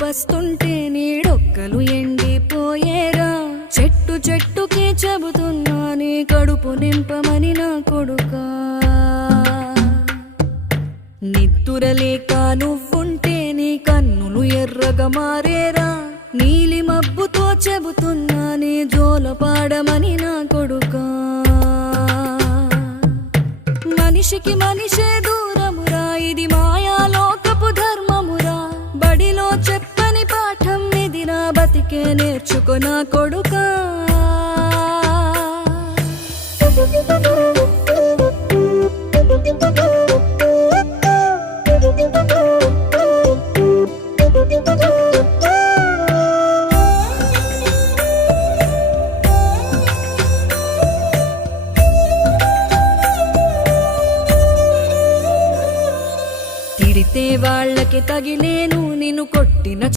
వస్తుంటే నీడొక్కలు ఎండిపోయేరా చెట్టు చెట్టుకే చెబుతున్నా నీ కడుపు నింపమని నా కొడుకా నిద్దురలేక నువ్వుంటే నీ కన్నులు ఎర్రగా మారేరా నీలి మబ్బుతో చెబుతున్నా నీ జోలపాడమని నా కొడుకా మనిషికి మనిషే దూరమురా ఇది మాయాలోకపు ధర్మమురా బడిలో చెప్పని పాఠం ఇది నా బతికే నేర్చుకో నా కొడుకా తిడితే వాళ్ళకి తగిలేను నిన్ను కొట్టిన